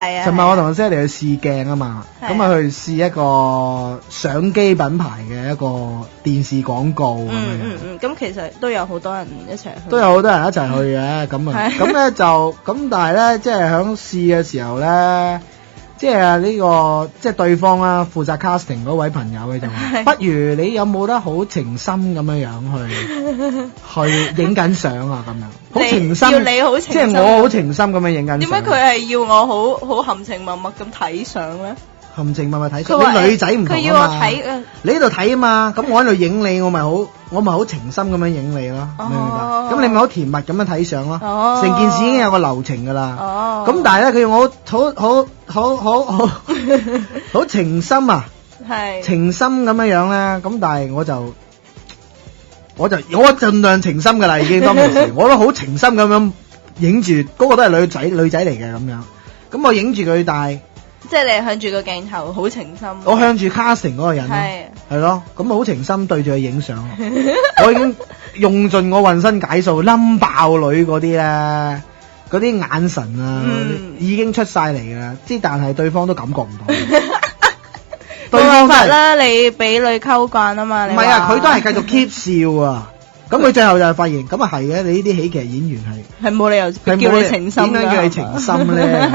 係啊。尋日我同 Sally 去試鏡啊嘛，咁啊去試一個相機品牌嘅一個電視廣告咁樣。咁其實都有好多人一齊去。都有好多人一齊去嘅，咁啊，咁咧就咁，但係咧即係響試嘅時候咧。即係呢個即係對方啦，負責 casting 嗰位朋友佢就話：不如你有冇得好情深咁樣去影緊相啊？咁樣好情深，要你好情深，即係我好情深咁樣影緊相。點解佢係要我好含情脈脈咁睇相咧？含情脈脈睇相，你女仔唔同啊嘛。佢要我睇你喺度睇啊嘛，咁我喺度影你，我咪好情深咁樣影你咯，明唔明白？咁你咪好甜蜜咁樣睇相咯。成件事已經有個流程㗎啦。咁但係咧，佢用我好情深啊，情深咁樣咧。咁但係我盡量情深㗎啦，已經當其時，我都好情深咁樣影住，嗰個都係女仔嚟嘅咁樣。咁我影住佢，但係。即係你向住個鏡頭好情深，我向住 casting 嗰個人咯，係咯，咁好情深對住佢影相，我已經用盡我渾身解數冧爆女嗰啲咧，嗰啲眼神啊，已經出晒嚟㗎啦，即係但係對方都感覺唔到。冇辦法啦，你俾女溝慣啊嘛。唔係啊，佢都係繼續 keep 笑啊。咁佢最後就係發現，咁啊係嘅，你呢啲喜劇演員係冇理由叫你情深㗎，點樣叫你情深咧？